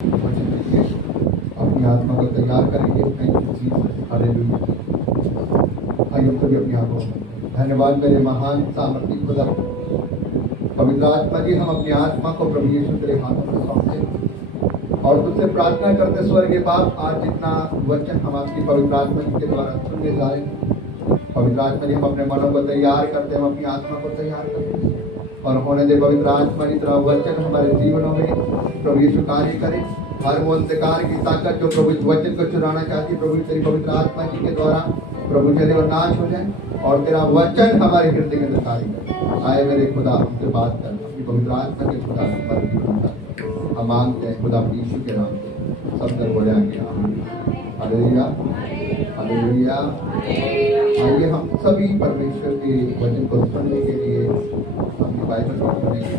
अपनी आत्मा को तैयार करेंगे। Thank you Jesus, hallelujah. आइए हम सभी अपनी आत्मा को धन्यवाद मेरे महान सामर्थी खुदा पवित्र आत्मा जी, हम अपनी आत्मा को प्रभु यीशु तेरे हाथों में सौंपते और तुझसे प्रार्थना करते स्वर्गीय बाप, आज जितना वचन हम आपकी पवित्र आत्मा जी के द्वारा सुनने जा रहे हैं, पवित्र आत्मा जी हम अपने मनों को तैयार करते हैं, हम अपनी आत्मा को तैयार करते हैं और होने दे पवित्र आत्मा जी तेरा वचन हमारे जीवनों में प्रभु यीशु कार्य करे। हर वो अंधकार की ताकत जो प्रभु इस वचन को चुराना चाहती, प्रभु तेरी पवित्र आत्मा जी के द्वारा प्रभु चले और नाश हो जाए और तेरा वचन हमारे हृदय के अंदर कार्य करे। आए मेरे खुदा हमसे बात कर, अपनी पवित्र आत्मा के खुदा पर जीवन कर हम मांगते हैं खुदा यीशु के नाम से। सब कर बोले आगे हालेलुया, हालेलुया। आइए हम सभी परमेश्वर के वचन को सुनने के लिए अपनी बाइबल को खोलेंगे।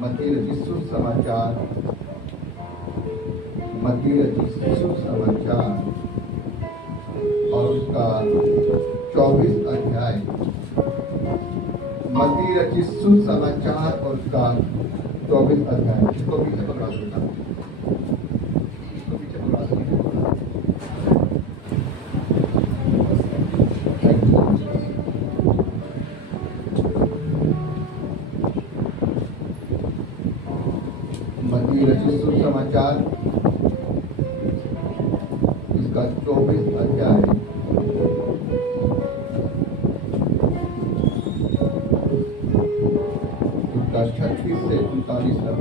मत्ती रचित सुसमाचार, मत्ती रचित सुसमाचार और उसका 24 अध्याय। मत्ती रचित सुसमाचार और उसका 24 अध्याय। इसको पीछे पकड़ा देता, इसको पीछे पकड़ा देता। मत्ती रचित सुसमाचार इसका 24 अध्याय उसका 36 से 39 तक।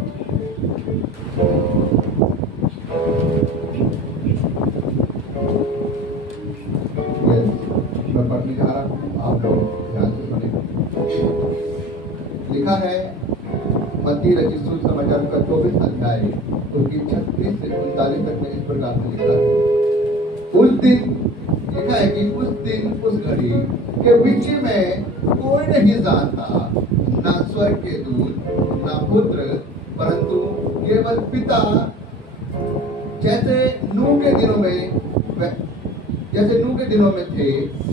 मैं पढ़ने जा रहा हूँ, आप लोग ध्यान से सुने। लिखा है मत्ती रचित सुसमाचार का 24 अध्याय उसकी 36 से 39 तक में इस प्रकार से लिखा है। उस दिन लिखा है कि उस दिन उस घड़ी के बीच में कोई नहीं जानता, ना स्वर्ग के दूत ना पुत्र, परंतु केवल पिता। जैसे नूह के दिनों में थे,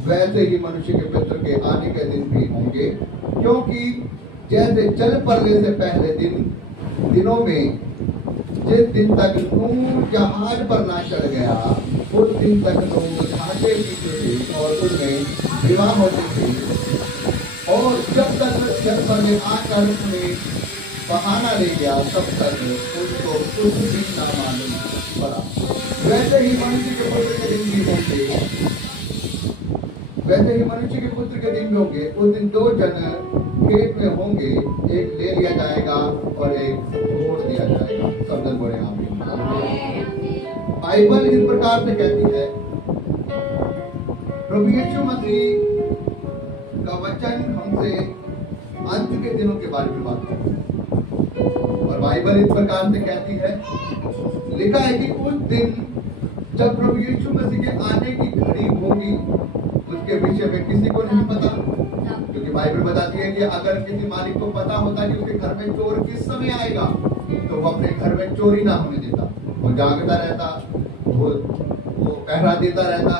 वैसे ही मनुष्य के पुत्र के आने के दिन भी होंगे। क्योंकि जैसे जल पड़ने से पहले दिनों में जिस दिन तक नूह जहाज पर ना चढ़ गया, उस दिन तक लोग घाटे पीते थे और उनमें विवाह होते थे, और जब तक जल पर में आकर उन्हें बहाना ले गया, तब तक उनको कुछ भी ना मालूम पड़ा। वैसे ही मनुष्य के पुत्र के दिन भी होंगे, वैसे ही मनुष्य के पुत्र के दिन भी होंगे। उस दिन 2 जन खेत में होंगे, एक ले लिया जाएगा और एक छोड़ दिया जाएगा। सब जन बोले आमीन। बाइबल इस प्रकार से कहती है, प्रभु यीशु मसीह का वचन हमसे अंत के दिनों के बारे में बात करता है और बाइबल इस प्रकार से कहती है, लिखा है कि उस दिन जब प्रभु यीशु मसीह के आने की घड़ी होगी, उसके विषय में किसी को नहीं पता, क्योंकि बाइबल बताती है कि अगर किसी मालिक को पता होता कि उसके घर में चोर किस समय आएगा, तो वो अपने घर में चोरी ना होने देता, वो जागता रहता, वो पहरा देता रहता,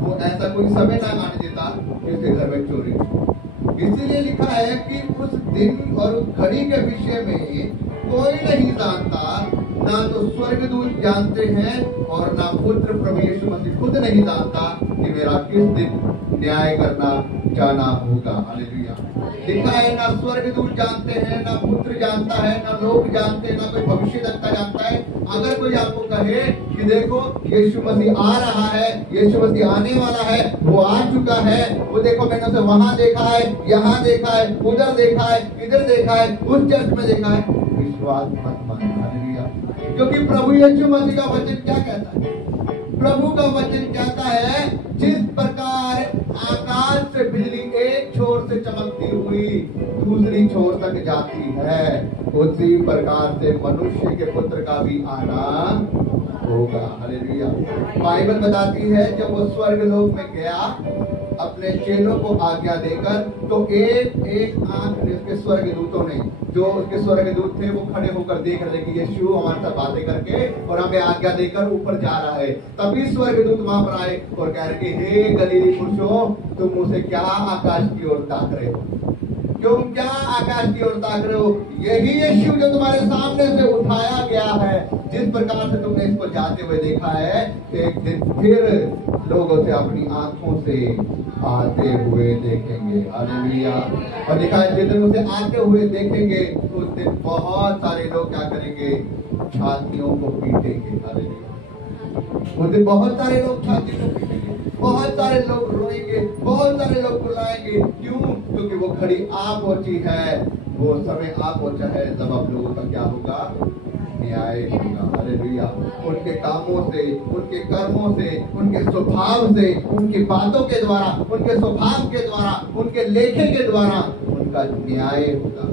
वो ऐसा कोई समय ना आने देता कि उसके घर में चोरी। इसीलिए लिखा है कि उस दिन और उस घड़ी के विषय में कोई नहीं जानता, ना तो स्वर्गदूत जानते हैं और ना पुत्र प्रभु यीशु मसीह खुद नहीं जानता कि मेरा किस दिन न्याय करना जाना होगा। हालेलुया। लिखा है ना स्वर्गदूत जानते हैं, ना पुत्र जानता है, ना लोग जानते हैं, ना कोई भविष्यद्वक्ता जानता है। अगर कोई आपको कहे कि देखो यीशु मसीह आ रहा है, यीशु मसीह आने वाला है, वो आ चुका है, वो देखो मैंने उसे वहां देखा है, यहाँ देखा है, उधर देखा है, इधर देखा है, उस चर्च में देखा है, विश्वास मत मानो। हालेलुया। क्योंकि प्रभु यीशु मसीह का वचन क्या कहता है? प्रभु का वचन कहता है, जिस प्रकार आकाश से बिजली एक छोर से चमकती हुई दूसरी छोर तक जाती है, उसी प्रकार से मनुष्य के पुत्र का भी आना होगा। हालेलुया। बाइबल बताती है जब वो स्वर्ग लोक में गया अपने चेलों को आज्ञा देकर, तो एक एक आंख ने उसके स्वर्गदूतों ने, जो उसके स्वर्गदूत थे, वो खड़े होकर देख रहे कि यीशु हमारे साथ बातें करके और हमें आज्ञा देकर ऊपर जा रहा है। तभी स्वर्गदूत वहां पर आए और कह रहे, हे गलीली पुरुषों, तुम मुझे क्या आकाश की ओर ताक रहे हो? तुम क्या आकाश की ओर ताक रहे हो? यही यीशु जो तुम्हारे सामने से उठाया गया है, जिस प्रकार से तुमने इसको जाते हुए देखा है, एक दिन फिर लोग उसे अपनी आंखों से आते हुए देखेंगे। हालेलुया। और देखा है जिस दिन उसे आते हुए देखेंगे उस दिन बहुत सारे लोग क्या करेंगे, छातियों को पीटेंगे। हालेलुया। उस दिन बहुत सारे लोग छाती को पीटेंगे, बहुत सारे लोग रोएंगे, बहुत सारे लोग बुलाएंगे। क्यों? क्योंकि वो घड़ी आ पहुंची है, वो समय आ पहुंचा है जब आप लोगों का क्या होगा, न्याय होगा। हालेलुया। उनके कामों से, उनके कर्मों से, उनके स्वभाव से, उनकी बातों के द्वारा, उनके स्वभाव के द्वारा, उनके लेखे के द्वारा उनका न्याय होगा।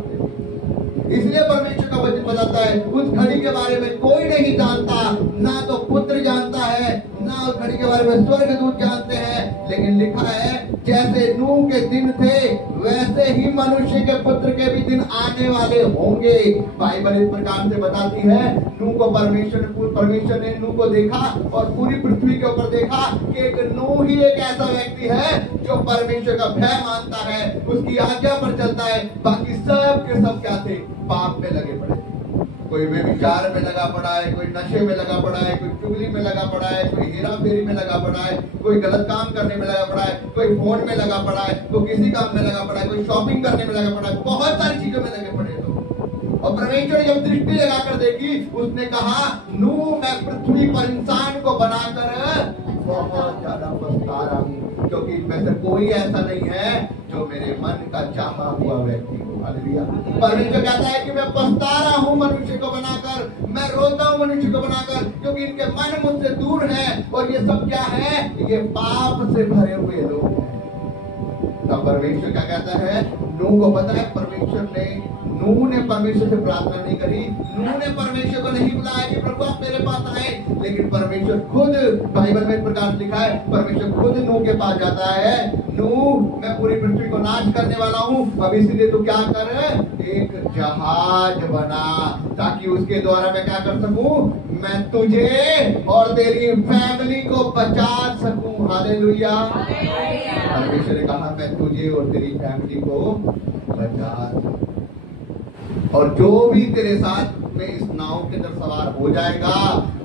इसलिए परमेश्वर का वचन बताता है उस घड़ी के बारे में कोई नहीं जानता, ना तो पुत्र जानता है, ना उस घड़ी के बारे में स्वर्गदूत जानते हैं। लेकिन लिखा है जैसे नूह के दिन थे वैसे ही मनुष्य के पुत्र के भी दिन आने वाले होंगे। बाइबल इस प्रकार से बताती है नूह को परमेश्वर ने नूह को देखा और पूरी पृथ्वी के ऊपर देखा कि एक नूह ही एक ऐसा व्यक्ति है जो परमेश्वर का भय मानता है, उसकी आज्ञा पर चलता है। बाकी सब के सब क्या थे, पाप में लगे पड़े। कोई व्यभिचार में लगा पड़ा है, कोई नशे में लगा पड़ा है, कोई चुगली में लगा पड़ा है, कोई हेरा फेरी में लगा पड़ा है, कोई गलत काम करने में लगा पड़ा है, कोई फोन में लगा पड़ा है, कोई किसी काम में लगा पड़ा है, कोई शॉपिंग करने में लगा पड़ा है, बहुत सारी चीजों में लगे पड़े लोग। और परमेश्वर ने जब दृष्टि लगाकर देखी, उसने कहा नूह मैं पृथ्वी पर इंसान को बनाकर बहुत ज्यादा पछता रहा हूँ, क्योंकि इनमें से कोई ऐसा नहीं है जो मेरे मन का चाहा हुआ व्यक्ति हो। हालेलुया। परमेश्वर कहता है कि मैं पछता रहा हूँ मनुष्य को बनाकर, मैं रोता हूँ मनुष्य को बनाकर, क्योंकि इनके मन मुझसे दूर है और ये सब क्या है, ये पाप से भरे हुए लोग हैं। तब परमेश्वर क्या कहता है, नूह को पता है नूह ने परमेश्वर से प्रार्थना नहीं करी, नूह ने परमेश्वर को नहीं बुलाया कि प्रभु आप मेरे पास आए, लेकिन परमेश्वर खुद, बाइबल में इस प्रकार लिखा है, परमेश्वर खुद नूह के पास जाता है, नूह मैं पूरी पृथ्वी को नाश करने वाला हूँ, अब इसलिए तू क्या कर, एक जहाज बना ताकि उसके द्वारा मैं क्या कर सकूं, मैं तुझे और तेरी फैमिली को बचा सकूं। हालेलुया। परमेश्वर ने कहा मैं तुझे और तेरी फैमिली को बचा सकूं, और जो भी तेरे साथ में इस नाव के अंदर सवार हो जाएगा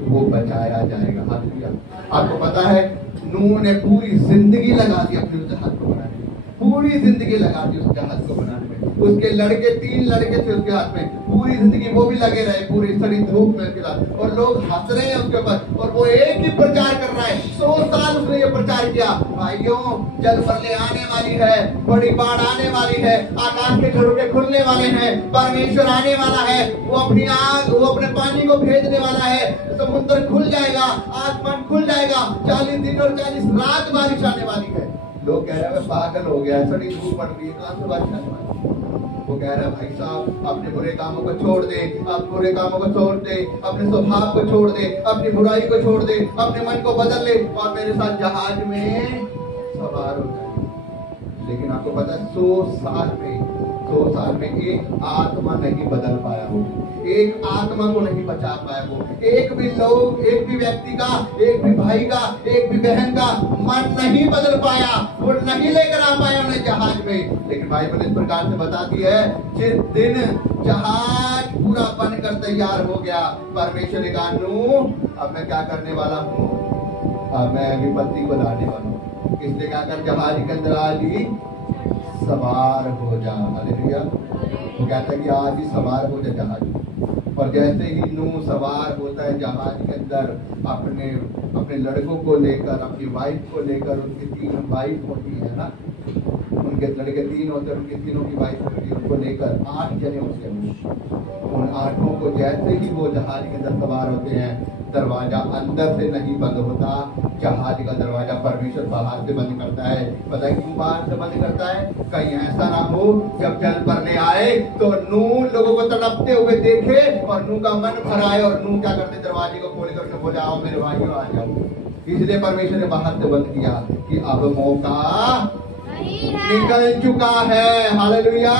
वो बचाया जाएगा। हालेलुया। आपको पता है नूह ने पूरी जिंदगी लगा दी अपने उस जहाज को बनाने में, पूरी जिंदगी लगा दी उस जहाज को बनाने में। उसके लड़के 3 लड़के थे उसके हाथ में, पूरी जिंदगी वो भी लगे रहे पूरी सड़ी धूप में उसके साथ, और लोग हंस रहे हैं उसके ऊपर, और वो एक ही प्रचार कर रहा है। 100 साल उसने ये प्रचार किया, भाइयों जल प्रलय आने वाली है, बड़ी बाढ़ आने वाली है, आकाश के झरोखे खुलने वाले हैं, परमेश्वर आने वाला है, वो अपनी आग, वो अपने पानी को भेजने वाला है, समुद्र खुल जाएगा, आसमान खुल जाएगा, 40 दिन और 40 रात बारिश आने वाली है। लोग कह रहे हैं पागल हो गया, सड़ी धूप पड़ रही है, कहां से बारिश आने वाली है? वो कह रहा है भाई साहब अपने बुरे कामों को छोड़ दे, आप बुरे कामों को छोड़ दे, अपने स्वभाव को छोड़ दे, अपनी बुराई को छोड़ दे, अपने मन को बदल ले और मेरे साथ जहाज में सवार हो जाए। लेकिन आपको पता है 100 साल में एक आत्मा नहीं बदल पाया वो, एक आत्मा को नहीं बचा पाया वो, एक भी लोग, एक भी व्यक्ति का, एक भी भाई का, एक भी बहन का मन नहीं बदल पाया, वो नहीं लेकर आ पाया उन्हें जहाज में। लेकिन बाइबल इस प्रकार से बताती है जिस दिन जहाज पूरा बनकर तैयार हो गया, परमेश्वर ने कहा नूह अब मैं क्या करने वाला हूँ, अब मैं विपत्ति को लाने वाला हूँ, इसलिए क्या कर जहाज के अंदर आज ही सवार हो जा। हालेलुया। वो कहता है कि आज ही सवार हो जा जहाज। और जैसे ही नूह सवार होता है जहाज के अंदर, अपने लड़कों को लेकर, अपनी वाइफ को लेकर, उनकी 3 वाइफ होती है ना, उनके लड़के 3 होते हैं, उनकी तीनों की वाइफ होती है, उनको लेकर 8 जने होते हैं। उन 8 को जैसे ही वो जहाज के अंदर सवार होते हैं, दरवाजा अंदर से नहीं बंद होता, जहाज का दरवाजा परमेश्वर बाहर से बंद करता है। पता है क्यों बाहर से बंद करता है? कहीं ऐसा ना हो जब जल भरने आए तो नूह लोगों को तड़पते हुए देखे और नूह का मन भराए, और नूह क्या करते, दरवाजे को खोल कर बोले आओ मेरे भाइयों आ जाओ। इसलिए परमेश्वर ने बाहर से बंद किया कि अब मौका निकल चुका है। हालेलुया।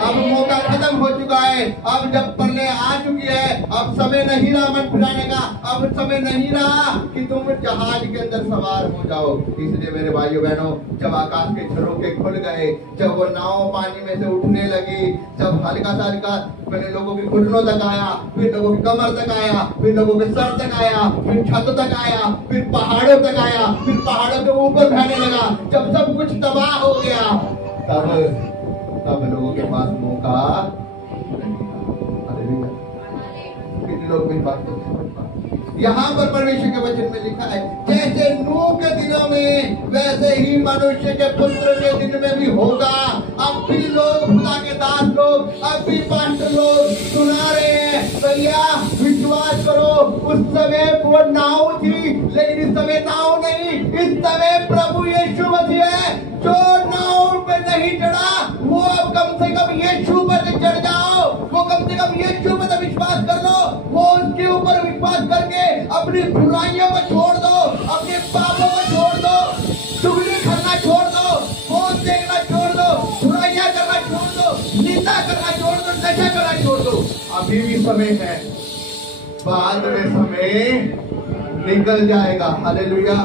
अब मौका खत्म हो चुका है। अब जब प्रलय आ चुकी है, अब समय नहीं रहा मन फिराने का, अब समय नहीं रहा कि तुम जहाज के अंदर सवार हो जाओ। इसलिए मेरे भाइयों बहनों, जब आकाश के झरोखे खुल गए, जब वो नाव पानी में से उठने लगी, जब हल्का सा हल्का पहले लोगों के घुटनों तक आया, फिर लोगों की कमर तक आया, फिर लोगों के सर तक आया, फिर छत तक आया, फिर पहाड़ों तक आया, फिर पहाड़ों के ऊपर बहने लगा, जब सब कुछ तबाह हो गया, तब लोगों के पास मौका नहीं था। कितने लोग मेरी बात को समझ पाते? यहाँ पर परमेश्वर के वचन में लिखा है, जैसे नूह के दिनों में वैसे ही मनुष्य के पुत्र के दिन में भी होगा। अब भी लोग, खुदा के दास लोग, अब भी पास्टर लोग सुना रहे हैं, भैया विश्वास करो, उस समय वो नाव थी, लेकिन इस समय नाव नहीं, इस समय प्रभु यीशु मसीह है। जो नाव पे नहीं चढ़ा, वो अब कम से कम यीशु पर चढ़ जाओ, वो कम से कम यीशु पर विश्वास कर लो, वो उसके ऊपर विश्वास करके अपनी बुराइयों को छोड़ दो, अपने पापों को छोड़ दो, चुगली करना छोड़ दो, फोन देखना छोड़ दो, बुराइयां करना छोड़ दो, निंदा करना छोड़ दो, नशा करना छोड़ दो। अभी भी समय है, बाद में समय निकल जाएगा। हालेलुया।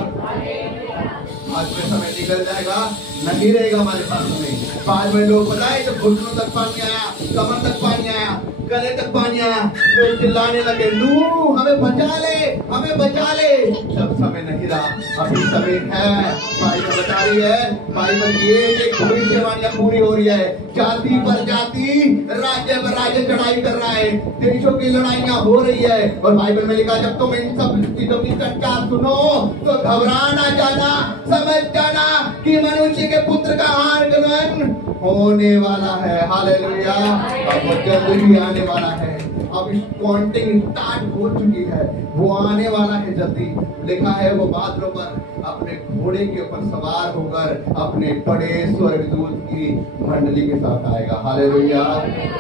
आज में समय निकल जाएगा, नहीं रहेगा हमारे पास समय। बाद में लोग बताए तो घुटनों तक पानी आया, कमर तक पानी आया, गले तक पानी आया, लोग चिल्लाने लगे, नूह हमें बचा ले, हमें बचा ले। जब समय नहीं रहा, अभी समय है। बाइबल बता रही है, बाइबल की एक भविष्यवाणी पूरी हो रही है। जाति पर जाति, राज्य पर राज्य चढ़ाई कर रहा है, देशों की लड़ाइयां हो रही है। और बाइबल में लिखा, जब तुम इन सब चीजों की चर्चा सुनो तो घबरा ना जाना, समझ जाना कि मनुष्य के पुत्र का आगमन होने वाला है। हालेलुया। अब वो जल्द ही आने वाला है। अब काउंटिंग स्टार्ट हो चुकी है, वो आने वाला है जल्दी। लिखा है, वो बादलों पर अपने घोड़े के ऊपर सवार होकर अपने बड़े स्वर्गदूत की मंडली के साथ आएगा। Hallelujah,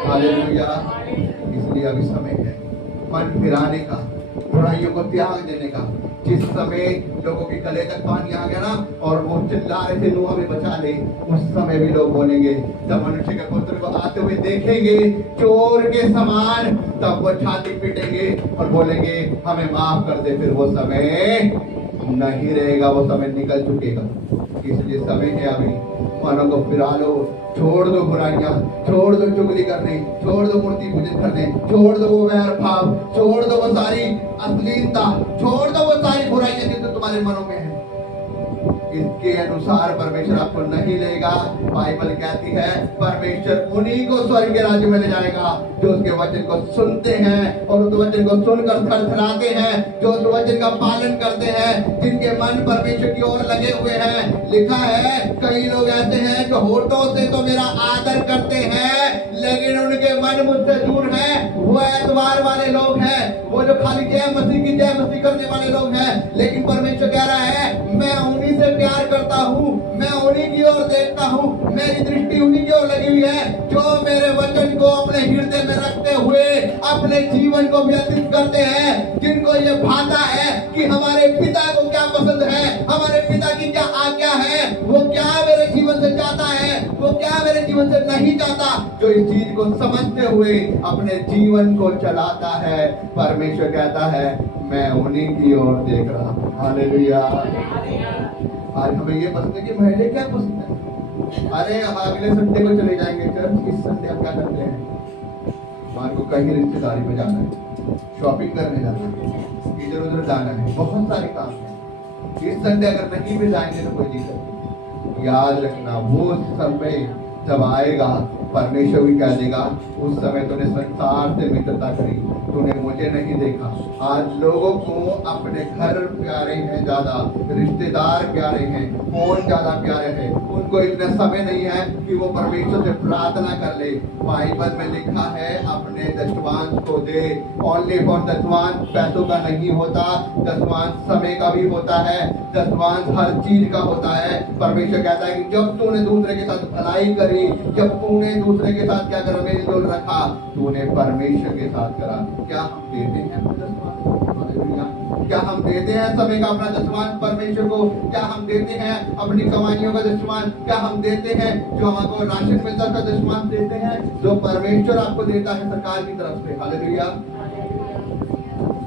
hallelujah. इसलिए अभी समय है मन फिराने का, बुराइयों को त्याग देने का। जिस समय लोगों के गले तक पानी आ गया ना, और वो चिल्ला रहे थे, नूह हमें बचा ले, उस समय भी लोग बोलेंगे, जब मनुष्य के पुत्र को आते हुए देखेंगे चोर के समान, तब वो छाती पीटेंगे और बोलेंगे हमें माफ कर दे। फिर वो समय नहीं रहेगा, वो समय निकल चुकेगा। इसलिए समय है अभी, मनों को फिरा लो, छोड़ दो बुराइयां, छोड़ दो चुगली करने, छोड़ दो मूर्ति पूजन करने, छोड़ दो वो वैर भाव, छोड़ दो वो सारी अश्लीलता, छोड़ दो वो सारी बुराइयां जो तुम्हारे मनों में है। इसके अनुसार परमेश्वर आपको नहीं लेगा। बाइबल कहती है, परमेश्वर उन्हीं को स्वर्ग के राज्य में ले जाएगा जो उसके वचन को सुनते हैं और उस वचन को सुनकर थरथराते हैं, जो उस वचन का पालन करते हैं, जिनके मन परमेश्वर की ओर लगे हुए हैं। लिखा है, कई लोग ऐसे हैं जो होठों से तो मेरा आदर करते हैं, लेकिन उनके मन मुझसे दूर है। वो एतबार वाले लोग हैं, वो जो खाली जय मसीह की जय मसीह करने वाले लोग हैं। लेकिन परमेश्वर कह रहा है, मैं उन्हीं से प्यार करता हूँ, मैं उन्हीं की ओर देखता हूँ, मेरी दृष्टि उन्हीं की ओर लगी हुई है जो मेरे वचन को अपने हृदय में रखते हुए अपने जीवन को व्यतीत करते हैं, जिनको ये भाता है कि हमारे पिता को क्या पसंद है, हमारे पिता की क्या आज्ञा है, वो क्या मेरे जीवन से चाहता है, वो क्या मेरे जीवन से नहीं चाहता। जो इस चीज को समझते हुए अपने जीवन को चलाता है, परमेश्वर कहता है मैं उन्हीं की ओर देख रहा हूँ। हालेलुया। आज हमें ये पसंद है कि महीने क्या पसंद है, अरे अगले संडे को चले जाएंगे चर्च, इस संडे आप क्या करते हैं, मान को कहीं रिश्तेदारी में जाना है, शॉपिंग करने जाना है, इधर उधर जाना है, बहुत सारे काम है। इस संडे अगर नहीं भी जाएंगे तो कोई दिक्कत नहीं। याद रखना, वो समय जब आएगा परमेश्वर भी कह देगा, उस समय तूने संसार से मित्रता करी, तूने मुझे नहीं देखा। आज लोगों को अपने घर प्यारे हैं ज्यादा, रिश्तेदार प्यारे हैं, कौन ज्यादा प्यारे हैं, उनको इतना समय नहीं है कि वो परमेश्वर से प्रार्थना कर ले। बाइबल में लिखा है, अपने दशमांश को दे। ओनली फॉर दशमांश पैसों का नहीं होता, दशमांश समय का भी होता है, दशमांश हर चीज का होता है। परमेश्वर कहता है कि जब तूने दूसरे के साथ भलाई करी, जब तूने दूसरे के साथ क्या करा, मेल जोल रखा, तूने परमेश्वर के साथ करा। क्या हम देते हैं? क्या हम देते हैं समय का अपना दशमांश परमेश्वर को? क्या हम देते हैं अपनी कमाइयों का दशमांश? क्या हम देते हैं जो हमको राशन मिलता है उसका दशमांश देते हैं जो परमेश्वर आपको देता है सरकार की तरफ से? हालेलुया।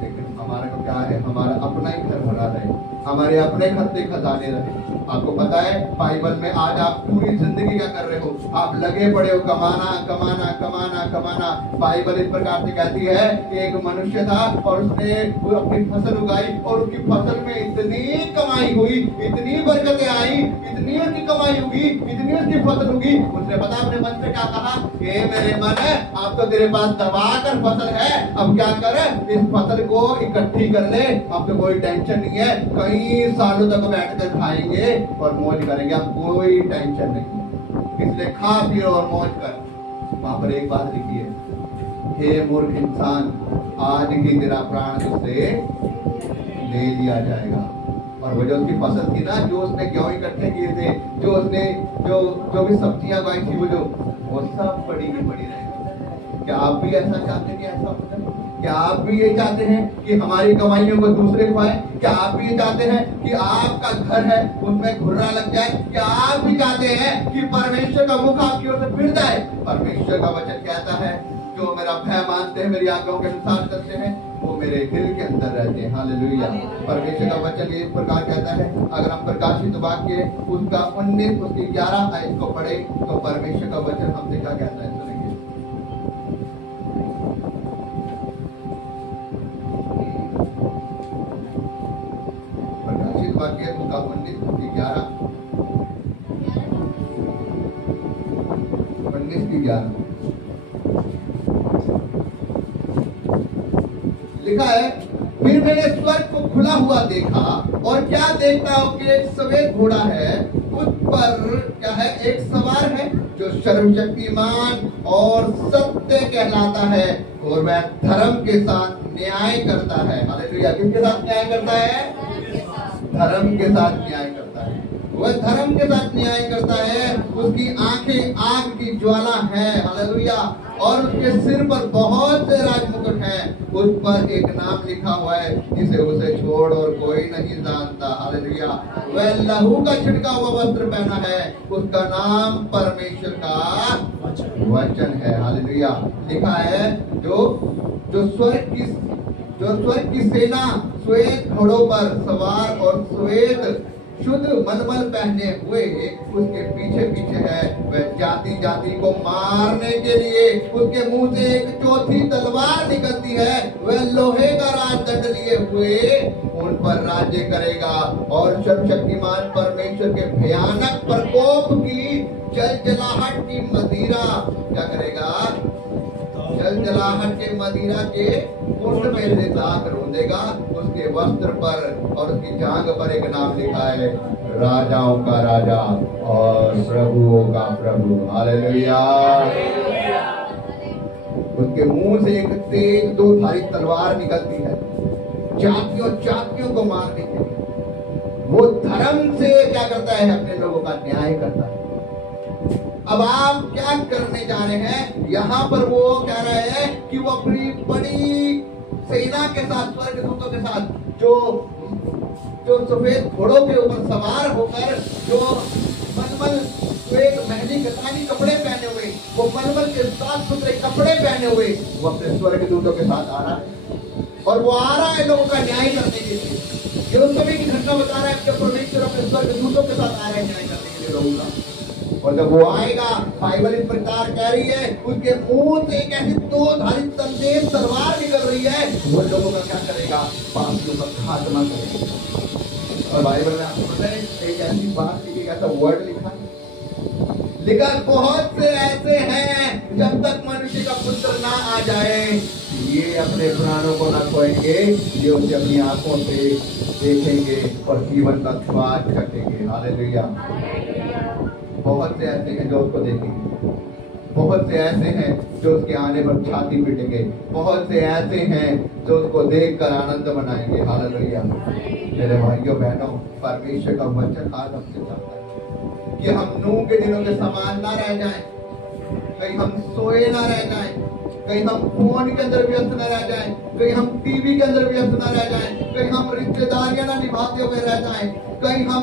लेकिन हमारा को क्या है? हमारा अपना ही घर भरा रहे, हमारे अपने खर्चे खजाने रहे। आपको पता है बाइबल में आज आप पूरी जिंदगी क्या कर रहे हो? आप लगे पड़े हो कमाना कमाना कमाना कमाना। बाइबल इस प्रकार से कहती है एक मनुष्य था और उसने अपनी फसल उगाई और उसकी फसल में इतनी कमाई हुई, इतनी बरकतें आई, इतनी उसकी कमाई होगी, इतनी उसकी फसल होगी। उसने पता अपने मन से क्या कहा? ये मेरे मन है, अब तो तेरे पास दबा कर फसल है, अब क्या कर, इस फसल को इकट्ठी कर ले, अब तो कोई टेंशन नहीं है, कई सालों तक बैठकर खाएंगे और मौज करेंगे, अब कोई टेंशन नहीं, इसलिए खा पियो और मौज कर। वहां पर एक बात लिखी है, हे मूर्ख इंसान, आज ही तेरा प्राण तुझसे ले लिया जाएगा। और वो जो उसकी फसल थी ना, जो उसने गेहूं इकट्ठे किए थे, जो उसने जो भी सब्जियां उगाई थी, वो सब पड़ी की पड़ी रहेगी। क्या आप भी ऐसा चाहते हैं कि ऐसा हो जाए? क्या आप भी ये चाहते हैं कि हमारी कमाइयों को दूसरे खाएं? क्या आप भी ये चाहते हैं कि आपका घर है उसमें घुर्रा लग जाए? क्या आप भी चाहते हैं कि परमेश्वर का मुख आपकी ओर से फिर जाए? परमेश्वर का वचन कहता है, जो मेरा भय मानते हैं, मेरी आज्ञाओं के अनुसार करते हैं, वो मेरे दिल के अंदर रहते हैं। हालेलुया। परमेश्वर का वचन इस प्रकार कहता है, अगर हम प्रकाशित वाक्य उसका 19 उसकी 11 आयत को पढ़े तो परमेश्वर का वचन हमसे क्या कहता है, सुनेंगे। प्रकाशित वाक्य उसका 19 उसकी 11 19 की 11 लिखा है, फिर मैंने स्वर्ग को खुला हुआ देखा और क्या देखता हूं कि एक सफेद घोड़ा है, उस पर क्या है, एक सवार है जो सर्वशक्तिमान और सत्य कहलाता है और वह धर्म के साथ न्याय करता है। हालेलुया। किसके साथ न्याय करता है? धर्म के साथ न्याय करता है। वह धर्म के साथ न्याय करता है। उसकी आंखें आग की ज्वाला है। हालेलुया। और उसके सिर पर बहुत से राजमुकुट हैं। उस पर एक नाम लिखा हुआ है जिसे उसे छोड़ और कोई नहीं जानता। हालेलुया। वह लहू का छिड़का हुआ वस्त्र पहना है। उसका नाम परमेश्वर का वचन है। हालेलुया। लिखा है, जो स्वर्ग की सेना श्वेत घोड़ों पर सवार और श्वेत शुद्ध मलमल पहने हुए उसके पीछे पीछे है। वह जाति जाति को मारने के लिए उसके मुंह से एक चौथी तलवार निकलती है। वह लोहे का राजदंड लिए हुए उन पर राज्य करेगा और सर्वशक्तिमान परमेश्वर के भयानक प्रकोप की जलजलाहट की मदिरा क्या करेगा? जलजलाहट के मदिरा के कुंड में से दाग रोंदेगा। उसके वस्त्र पर और उसकी जांघ पर एक नाम लिखा है, राजाओं का राजा और प्रभुओं का प्रभु। हालेलुया। उसके मुंह से एक तेज दो धारी तलवार निकलती है, जातियों जातियों को मारने के लिए। वो धर्म से क्या करता है? अपने लोगों का न्याय करता है। अब आप क्या करने जा रहे हैं? यहाँ पर वो कह रहे हैं कि वो अपनी बड़ी सेना के साथ, स्वर्गदूतों के साथ, जो सफेद घोड़ों के ऊपर सवार होकर, जो मलमल श्वेत महली कतानी कपड़े पहने हुए, वो मलमल के साफ सुथरे कपड़े पहने हुए, वो अपने स्वर्गदूतों के साथ आ रहा है। और वो आ रहा है लोगों का न्याय करने के लिए। ये उस समय की घटना बता रहा है कि परमेश्वर अपने स्वर्गदूतों के साथ आ रहे हैं न्याय करने के लिए लोगों का। और जब वो आएगा, बाइबल इस प्रकार कह रही है, उसके मुंह से एक ऐसी दो धारी तेज तलवार निकल रही है। वो लोगों का क्या करेगा? पापियों का खात्मा करेगा। और बाइबल में आपको पता है एक ऐसी बात लिखी, ऐसा वर्ड लिखा बहुत से ऐसे हैं, जब तक मनुष्य का पुत्र ना आ जाए, ये अपने प्राणों को ना खोएंगे, ये उसे अपनी आंखों से देखेंगे और जीवन का स्वाद चखेंगे। हालेलुया। बहुत से ऐसे हैं जो उसको देखेंगे, बहुत से ऐसे हैं जो उसके आने पर छाती पीटेंगे, बहुत से ऐसे हैं जो उसको देखकर आनंद मनाएंगे। हालेलुया। मेरे भाइयों बहनों, परमेश्वर का वचन आज हमसे चाहता है कि हम नूह के दिनों के समान ना रह जाएं, कहीं हम सोए ना रह जाएं, कहीं हम फोन के अंदर व्यस्त न रह जाएं, कहीं हम टीवी के अंदर व्यस्त न रह जाएं, कहीं हम रिश्तेदारियां ना निभाते हुए रह जाएं, कहीं हम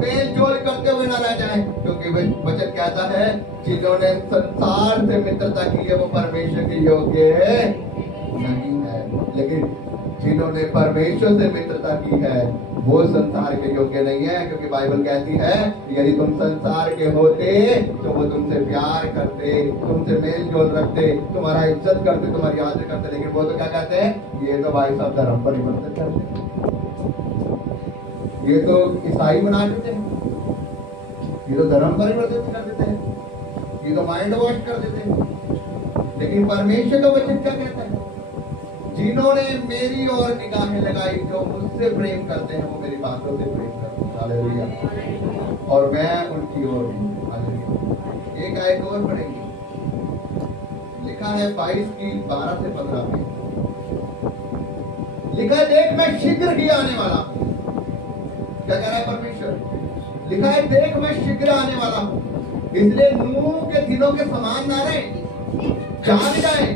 मेल जोल करते हुए न रह जाएं, क्योंकि वचन कहता है जिन्होंने संसार से मित्रता की है वो परमेश्वर के योग्य नहीं है, लेकिन जिन्होंने परमेश्वर से मित्रता की है वो संसार के योग्य नहीं है, क्योंकि बाइबल कहती है यदि तुम संसार के होते तो वो तुमसे प्यार करते, तुमसे मेल जोल रखते, तुम्हारा इज्जत करते, तुम्हारी आदर करते, लेकिन वो तो क्या कहते हैं, ये तो भाई साहब धर्म परिवर्तन करते, ये तो ईसाई बना देते हैं, ये तो धर्म परिवर्तन कर देते हैं, ये तो माइंड वॉश कर देते हैं। लेकिन परमेश्वर का वचन क्या कहता है, जिन्होंने मेरी ओर निगाहें लगाई, जो मुझसे प्रेम करते हैं वो मेरी बातों से प्रेम करते हैं, हालेलुया, और मैं उनकी ओर हूं, हालेलुया। एक आयत और पढ़ेंगे, लिखा है 22 की 12 से 15 में, लिखा है देख मैं शीघ्र ही आने वाला हूं। क्या कह रहा है परमेश्वर, लिखा है देख मैं शीघ्र आने वाला हूं, इसलिए नूह के दिनों के समान ना रहे, जाग जाए।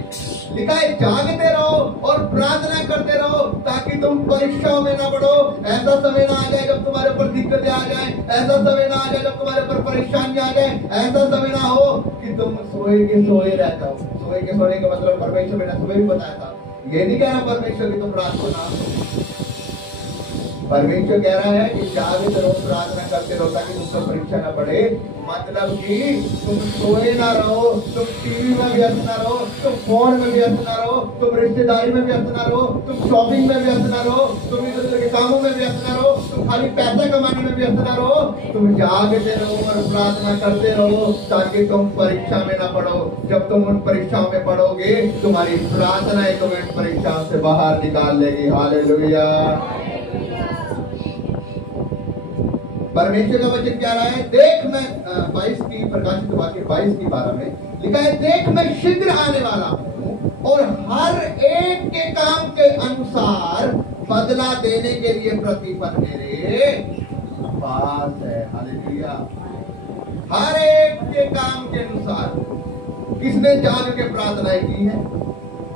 लिखा है जागते रहो और प्रार्थना करते रहो ताकि तुम परीक्षाओं में ना पड़ो। ऐसा समय ना आ जाए जब तुम्हारे ऊपर दिक्कतें आ जाए, ऐसा समय ना आ जाए जब तुम्हारे ऊपर परेशानी आ जाए, ऐसा समय ना हो कि तुम सोए के सोए रह जाओ। सोए के सोने का मतलब परमेश्वर मैंने सुबह भी बताया था, ये नहीं कह रहा परमेश्वर की तुम रात को ना, परमेश्वर कह रहा है कि जागते रहो प्रार्थना करते रहो ताकि तुमको परीक्षा ना पड़े। मतलब कि तुम सोए ना रहो, तुम टीवी में व्यस्त ना रहो, तुम फोन में व्यस्त ना रहो, तुम रिश्तेदारी में व्यस्त ना रहो, तुम शॉपिंग में व्यस्त ना रहो, तुम इधर उधर के कामों में व्यस्त ना रहो, तुम खाली पैसा कमाने में व्यस्त ना रहो, तुम जागते रहो और प्रार्थना करते रहो ताकि तुम परीक्षा में ना पढ़ो। जब तुम उन परीक्षाओं में पढ़ोगे तुम्हारी प्रार्थनाएं तुम्हें उन परीक्षाओं से बाहर निकाल लेगी। हालेलुया। परमेश्वर का वचन क्या रहा है, देख मैं 22 की प्रकाशित वाक्य 22 की 12 में लिखा है देख मैं शीघ्र आने वाला हूं और हर एक के काम के अनुसार बदला देने के लिए प्रतिफल मेरे पास है। हालेलुया। हर एक के काम के अनुसार, किसने जाग के प्रार्थनाएं की है,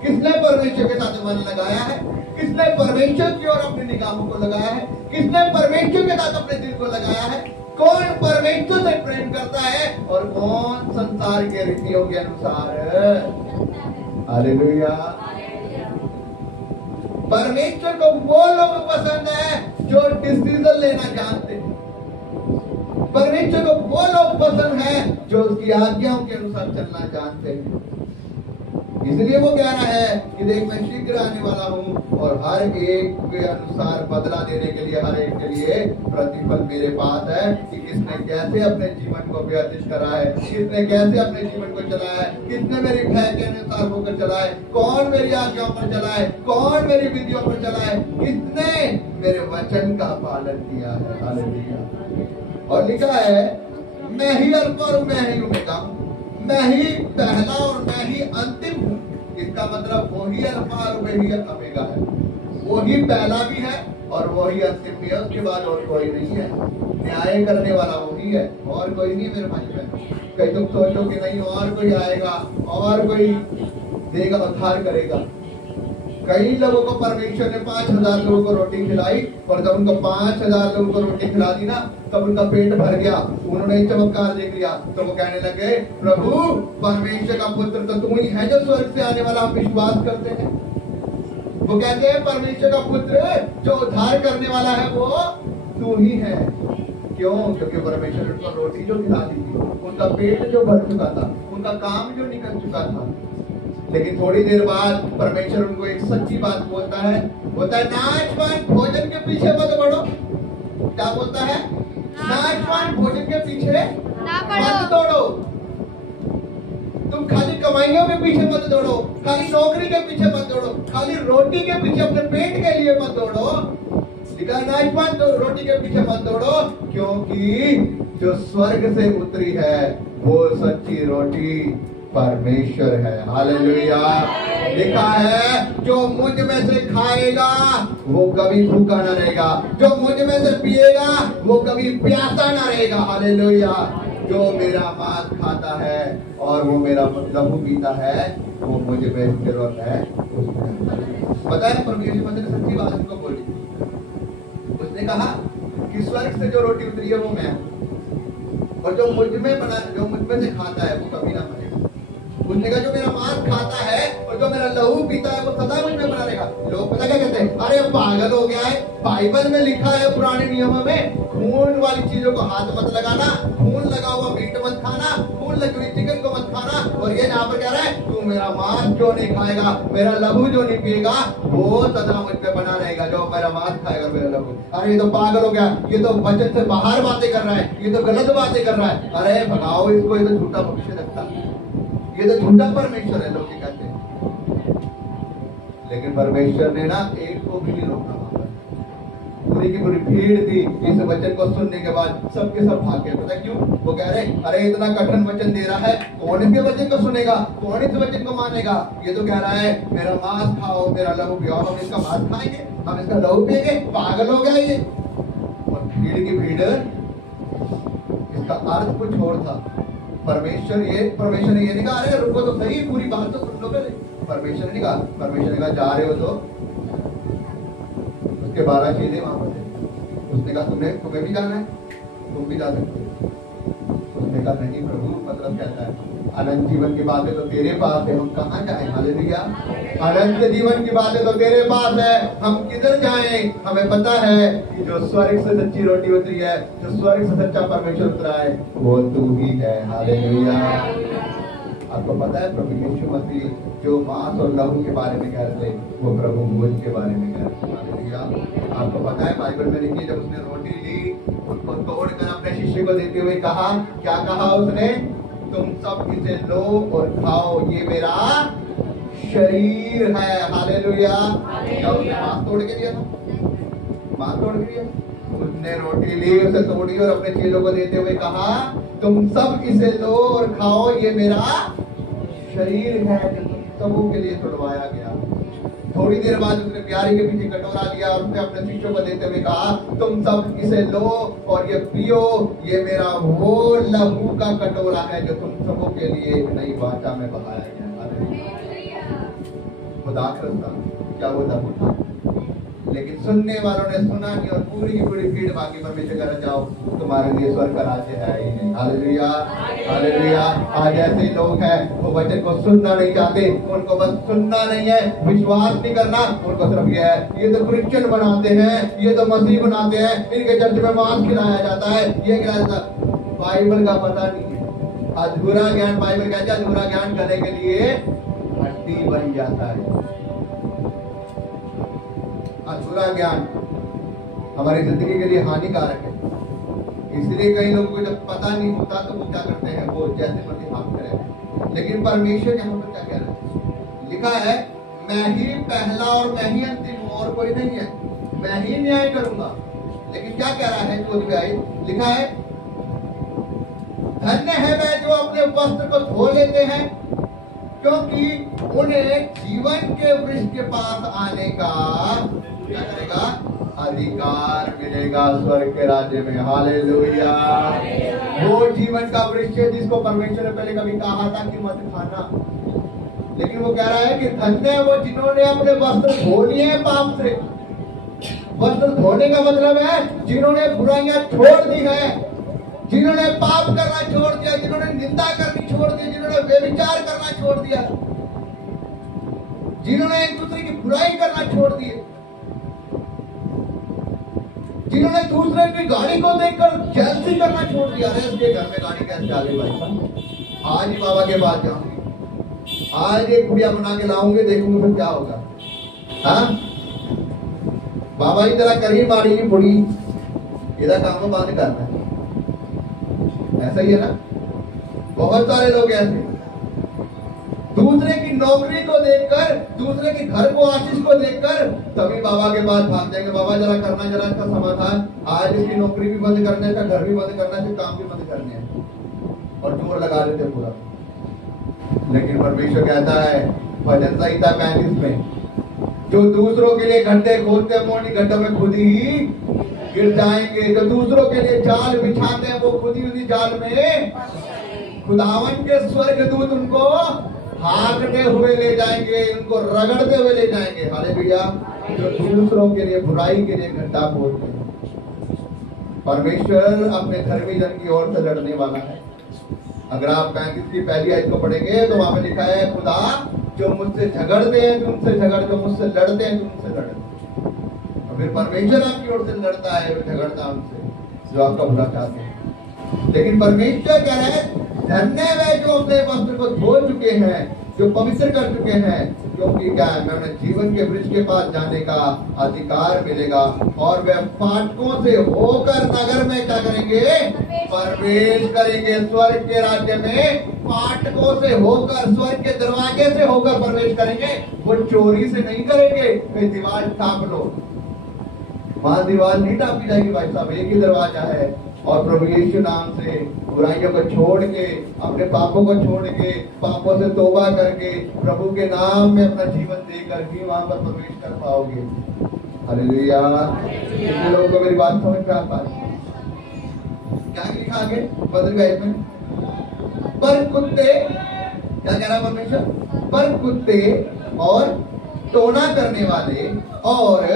किसने परमेश्वर के साथ मन लगाया है, किसने परमेश्वर की ओर अपनी निगाहों को लगाया है, किसने परमेश्वर के साथ अपने दिल को लगाया है, कौन परमेश्वर से प्रेम करता है और कौन संसार के रीतियों के अनुसार। हालेलुया। परमेश्वर को वो लोग पसंद है जो डिसीजन लेना जानते हैं, परमेश्वर को वो लोग पसंद है जो उसकी आज्ञाओं के अनुसार चलना जानते हैं। इसलिए वो कह रहा है कि देख मैं शीघ्र आने वाला हूं और हर एक के अनुसार बदला देने के लिए, हर एक के लिए प्रतिफल मेरे पास है कि किसने कैसे अपने जीवन को व्यतीत करा है, किसने कैसे अपने जीवन को चलाया है, किसने मेरी भय के अनुसार होकर चला है, कौन मेरी आज्ञाओं पर चला है, कौन मेरी विधियों पर चला है, किसने मेरे वचन का पालन किया है। हालेलुया। और लिखा है मैं ही अल्फा और मैं ही ओमेगा हूं, मैं ही पहला और मैं ही अंतिम हूं। इसका मतलब वो ही अल्फा और वही ओमेगा है, वो ही पहला भी है और वो ही अंतिम भी है, उसके बाद और कोई नहीं है। न्याय करने वाला वही है और कोई नहीं। मेरे भाई बहन, कहीं तुम सोचो कि नहीं और कोई आएगा और कोई देगा, उद्धार करेगा। कई लोगों को परमेश्वर ने 5000 लोगों को रोटी खिलाई और जब उनको 5000 लोगों को रोटी खिला दी ना तब उनका पेट भर गया, उन्होंने चमत्कार देख लिया, तो वो कहने लगे प्रभु परमेश्वर का पुत्र तो तू ही है जो स्वर्ग से आने वाला, हम विश्वास करते हैं। वो कहते हैं परमेश्वर का पुत्र जो उद्धार करने वाला है वो तू ही है। क्यों? क्योंकि परमेश्वर ने उनको रोटी जो खिला दी थी, उनका पेट जो भर चुका था, उनका काम जो निकल चुका था। लेकिन थोड़ी देर बाद परमेश्वर उनको एक सच्ची बात बोलता है नाचवान भोजन के पीछे मत बढ़ो। क्या बोलता है? नाचवान भोजन के पीछे मत दौड़ो। तुम खाली कमाइयों के पीछे मत दौड़ो, खाली नौकरी के पीछे मत दौड़ो, खाली रोटी के पीछे अपने पेट के लिए मत दौड़ो। नाचवान रोटी के पीछे मत दौड़ो, क्योंकि जो स्वर्ग से उतरी है वो सच्ची रोटी परमेश्वर है। हालेलुया। लिखा है जो मुझ में से खाएगा वो कभी भूखा न रहेगा, जो मुझ में से पिएगा वो कभी प्यासा न रहेगा। हालेलुया। जो मेरा मांस खाता है और वो मेरा लहू पीता है वो मुझे में स्थिर होता है। पता है प्रभु यीशु मसीह ने सच्ची बात उनको बोली। उसने कहा कि स्वर्ग से जो रोटी उतरी है वो मैं हूं, और जो मुझ में से खाता है वो कभी ना मरेगा। उसने कहा जो मेरा मांस खाता है और जो मेरा लहू पीता है वो सदा मुझ में बना रहेगा। लोग पता क्या कहते हैं, अरे पागल हो गया है, बाइबल में लिखा है पुराने नियमों में खून वाली चीजों को हाथ मत लगाना, खून लगा हुआ मीट मत खाना, खून लगी हुई चिकन को मत खाना, और ये यहाँ पर कह रहा है तू मेरा मांस जो नहीं खाएगा, मेरा लहू जो नहीं पिएगा वो सदा मुझ में बना रहेगा। जो मेरा मांस खाएगा मेरा लहू। अरे ये तो पागल हो गया, ये तो वचन से बाहर बातें कर रहा है, ये तो गलत बातें कर रहा है। अरे भगाओ इसको, ये तो झूठा भविष्य लगता है, ये तो झूठा परमेश्वर है, लोग कहते हैं। लेकिन परमेश्वर ने ना एक को भी नहीं रोका। पूरी की पूरी भीड़ थी इस वचन को सुनने के बाद, सबके सब भाग गए। पता क्यों? वो कह रहे अरे इतना कठिन वचन दे रहा है, कौन इसके वचन को सुनेगा, कौन इस वचन को मानेगा। ये तो कह रहा है मेरा मांस खाओ मेरा लहू पियो। हम इसका मांस खाएंगे, हम इसका लहू पिएंगे? पागल हो गया ये। और भीड़ की भीड़, इसका अर्थ कुछ और था। परमेश्वर ने ये नहीं कहा अरे रुको तो सही, पूरी बात तो सुन लो पहले। परमेश्वर ने कहा जा रहे हो तो उसके 12 चीजें वहां पर थे। उसने कहा तुम्हें भी जाना है, तुम भी जा सकते हो। उसने कहा नहीं प्रभु, मतलब कहता है अनंत जीवन की बातें तो तेरे पास है, हम कहाँ जाए। हालेलुया। अनंत जीवन की बातें तो तेरे पास है, हम किधर जाएं। हमें पता है कि जो स्वर्ग से सच्ची रोटी उतरी है, जो स्वर्ग से सच्चा परमेश्वर उतरा है वो तू ही है। हालेलुया। आपको पता है प्रभु यीशु मसीह जो मांस और लहू के बारे में कह रहे थे वो प्रभु भोज के बारे में कह रहे थे। हालेलुया। आपको पता है बाइबल में लिखी, जब उसने रोटी ली उसको तोड़कर अपने शिष्य को देते हुए कहा, क्या कहा उसने? तुम सब इसे लो और खाओ, ये मेरा शरीर है। हालेलुया। क्या उसने मांस तोड़ के दिया था? मांस तोड़ के दिया? उसने रोटी ली, उसे तोड़ी और अपने चेलों को देते हुए कहा तुम सब इसे लो और खाओ, ये मेरा शरीर है जो तुम सबों के लिए तोड़वाया गया। थोड़ी देर बाद उसने प्यारी के पीछे कटोरा लिया और उसने अपने शिष्यों को देते हुए कहा तुम सब इसे लो और ये पियो, ये मेरा वो लहू का कटोरा है जो तुम सबों के लिए एक नई वाचा में बहाया गया। खुदा करता क्या वो लहू था? लेकिन सुनने वालों ने सुना नहीं और पूरी की पूरी भीड़ भागी। परमेश्वर कह रहा जाओ तुम्हारे लिए स्वर्ग का राज्य है ही नहीं। हालेलुया। हालेलुया। आज ऐसे लोग हैं वो वचन को सुनना नहीं चाहते, उनको बस सुनना नहीं है, विश्वास नहीं करना, उनको सिर्फ ये है ये तो क्रिश्चियन बनाते हैं, ये तो मसीह बनाते हैं, इनके चर्च में मांस खिलाया जाता है, ये खिलाया जाता है। बाइबल का पता नहीं है, अधूरा ज्ञान। बाइबल कहता है अधूरा ज्ञान करने के लिए हड्डी बन जाता है। अधूरा ज्ञान हमारी जिंदगी के लिए हानिकारक है। इसलिए कई लोगों को जब पता नहीं होता तो वो क्या करते हैं, वो जैसे मर्जी हाथ करें। लेकिन परमेश्वर यहाँ पर क्या कह रहा है? लिखा है मैं ही पहला और मैं ही अंतिम हूं, और कोई नहीं है, मैं ही न्याय करूंगा। लेकिन क्या कह रहा है? 14 लिखा है धन्य है वे जो अपने वस्त्र को धो लेते हैं, क्योंकि उन्हें जीवन के वृक्ष के पास आने का क्या करेगा? अधिकार मिलेगा स्वर्ग के राज्य में। हालेलुया। वो जीवन का वृक्ष है जिसको परमेश्वर ने पहले कभी कहा था कि मत खाना, लेकिन वो कह रहा है कि धन्य है वो जिन्होंने अपने वस्त्र धो लिए हैं पाप से। वस्त्र धोने का मतलब है जिन्होंने बुराइयां छोड़ दी है, जिन्होंने पाप करना छोड़ दिया, जिन्होंने निंदा करनी छोड़ दी, जिन्होंने व्यभिचार करना छोड़ दिया, जिन्होंने एक दूसरे की बुराई करना छोड़ दी, जिन्होंने दूसरे की गाड़ी को देखकर जेलसी करना छोड़ दिया। अरे इसके घर में गाड़ी कैसे आ गई भाई साहब? आज ही बाबा के पास जाऊंगी, आज एक गुड़िया बना के लाऊंगे, देखूंगे फिर क्या होगा। हाँ बाबा जी तेरा करी मारी बुढ़ी, इधर काम बंद करना है। ऐसा ही है ना, बहुत सारे लोग ऐसे दूसरे की नौकरी को देखकर, दूसरे के घर को आशीष को देखकर तभी बाबा के पास भाग जाएंगे। बाबा जरा करना, जरा इसका समाधान, आज इसकी नौकरी भी बंद करना है, इसका घर भी बंद करना है, काम भी बंद करने हैं, और जोर लगा देते पूरा। लेकिन परमेश्वर कहता है भजन संहिता 35 में, जो दूसरों के लिए गड्ढे खोदते हैं मोटी गड्ढों में खुद ही गिर जाएंगे। जो दूसरों के लिए जाल बिछाते हैं वो खुद ही उसी जाल में खुदावन के स्वर्गदूत उनको हाँकते हुए ले जाएंगे, उनको रगड़ते हुए ले जाएंगे। हालेलुया। जो दूसरों के लिए बुराई के लिए गड्ढा खोदते हैं, परमेश्वर अपने धर्मी जन की ओर से लड़ने वाला है। अगर आप 35 की पहली आयत को पढ़ेंगे तो वहां पे लिखा है, खुदा जो मुझसे झगड़ते हैं तुमसे झगड़, जो मुझसे लड़ते हैं तुमसे लड़ते। और फिर परमेश्वर आपकी ओर से लड़ता है, झगड़ता है उनसे जो आपका बुरा चाहते हैं। लेकिन परमेश्वर कह रहा है, धन्य वे जो अपने वस्त्र को धो चुके हैं, जो पवित्र कर चुके हैं, क्योंकि क्या है, मैं उन्हें जीवन के वृक्ष के पास जाने का अधिकार मिलेगा और वे फाटकों से होकर नगर में क्या करेंगे, प्रवेश करेंगे। स्वर्ग के राज्य में फाटकों से होकर, स्वर्ग के दरवाजे से होकर प्रवेश करेंगे। वो चोरी से नहीं करेंगे, कहीं दीवार टाप लो, वहां दीवार नहीं टापी जाएगी भाई साहब, एक ही दरवाजा है। और प्रभु यीशु नाम से बुराइयों को छोड़ के, अपने पापों को छोड़ के, पापों से तौबा करके, प्रभु के नाम में अपना जीवन देकर ही वहां पर प्रवेश कर पाओगे। हालेलुया। कितने लोगों को मेरी बात समझ में आ पा रही है? क्या लिखा आगे 15 में? पर कुत्ते, क्या कह रहा परमेश्वर? पर कुत्ते और टोना करने वाले और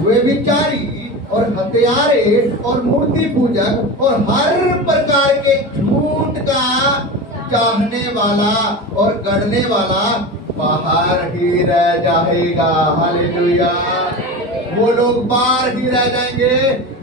व्यभिचारी और हत्यारे और मूर्ति पूजक और हर प्रकार के झूठ का चाहने वाला और गढ़ने वाला बाहर ही रह जाएगा। हालेलुया। वो लोग बाहर ही रह जाएंगे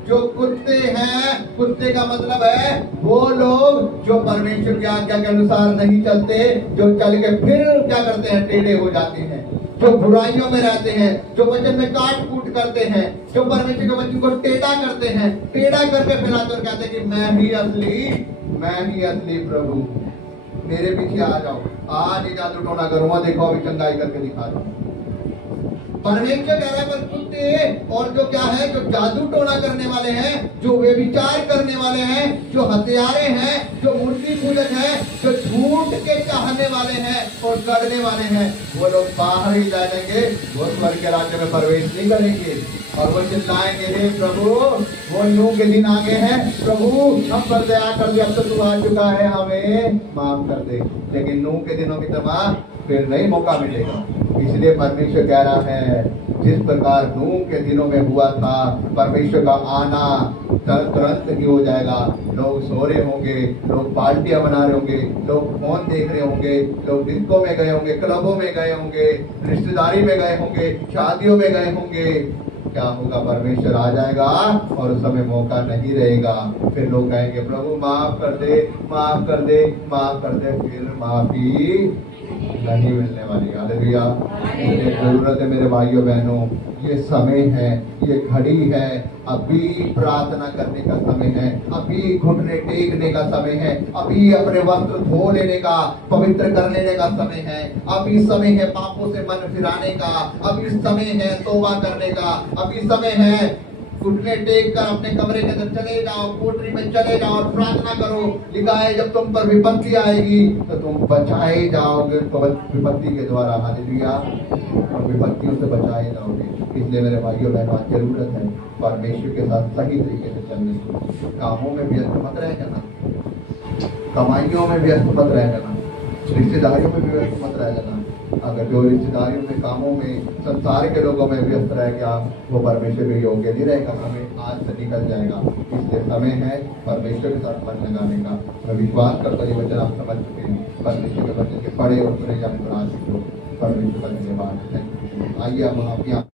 जो कुत्ते हैं। कुत्ते का मतलब है वो लोग जो परमेश्वर की आज्ञा के अनुसार नहीं चलते, जो चल के फिर क्या करते हैं, टेढ़े हो जाते हैं, जो बुराइयों में रहते हैं, जो वचन में काट कूट करते हैं, जो परमेश्वर के वचन को टेढ़ा करते हैं, टेढ़ा करके फैलाते और कहते हैं कि मैं ही असली प्रभु, मेरे पीछे आ जाओ, आज ही जादू टोना करूंगा, देखो अभी चंगाई करके दिखा दो। परमेश्वर कह रहा है, पर कुत्ते और जो क्या है, जो जादू टोना करने वाले हैं, जो व्यभिचार करने वाले हैं, जो हत्यारे हैं, जो मूर्ति पूजक हैं, जो झूठ के चाहने वाले हैं और गढ़ने वाले हैं, वो लोग बाहर ही जाएंगे, वो स्वर्ग के राज्य में प्रवेश नहीं करेंगे। और वो चिल्लाएंगे, हे प्रभु, वो नूह के दिन आगे हैं, प्रभु हम पर दया कर दे, अब तो तू आ चुका है, हमें माफ कर दे। लेकिन नूह के दिनों की तरह फिर नहीं मौका मिलेगा। इसलिए परमेश्वर कह रहा है, जिस प्रकार नूह के दिनों में हुआ था, परमेश्वर का आना तुरंत ही हो जाएगा। लोग सो रहे होंगे, लोग पार्टियां बना रहे होंगे, लोग फोन देख रहे होंगे, लोग डिस्को में गए होंगे, क्लबों में गए होंगे, रिश्तेदारी में गए होंगे, शादियों में गए होंगे। क्या होगा, परमेश्वर आ जाएगा और उस समय मौका नहीं रहेगा। फिर लोग कहेंगे, प्रभु माफ कर दे, माफ कर दे, माफ कर दे, फिर माफी नहीं मिलने वाली। हालेलुया। मुझे जरूरत है मेरे भाइयों बहनों, ये समय है, ये घड़ी है, अभी प्रार्थना करने का समय है, अभी घुटने टेकने का समय है, अभी अपने वस्त्र धो लेने का, पवित्र कर लेने का समय है, अभी समय है पापों से मन फिराने का, अभी समय है तौबा करने का, अभी समय है घुटने टेक कर अपने कमरे के अंदर चले जाओ, कोठरी में चले जाओ और प्रार्थना करो। लिखा है, जब तुम पर विपत्ति आएगी तो तुम बचाए जाओगे विपत्ति के द्वारा। हालेलुया। और विपत्तियों से बचाए जाओगे। इसलिए मेरे भाइयों बहनों, जरूरत है परमेश्वर के साथ सही तरीके से चलने की। कामों में व्यस्त मत रह जाना, कमाइयों में व्यस्त मत रह जाना, रिश्तेदारियों में भी व्यस्त मत रह जाना। अगर जो रिश्तेदारियों में, कामों में, संसार के लोगों में व्यस्त रह गया, वो परमेश्वर के योग्य नहीं रहेगा। समय आज से निकल जाएगा। इसलिए समय है परमेश्वर के साथ मन लगाने का। मैं विश्वास करता हूं ये वचन आप समझ चुके हैं। परमेश्वर के वचन के पढ़े और सुने जाने पर आज परमेश्वर का धन्यवाद। आइए हम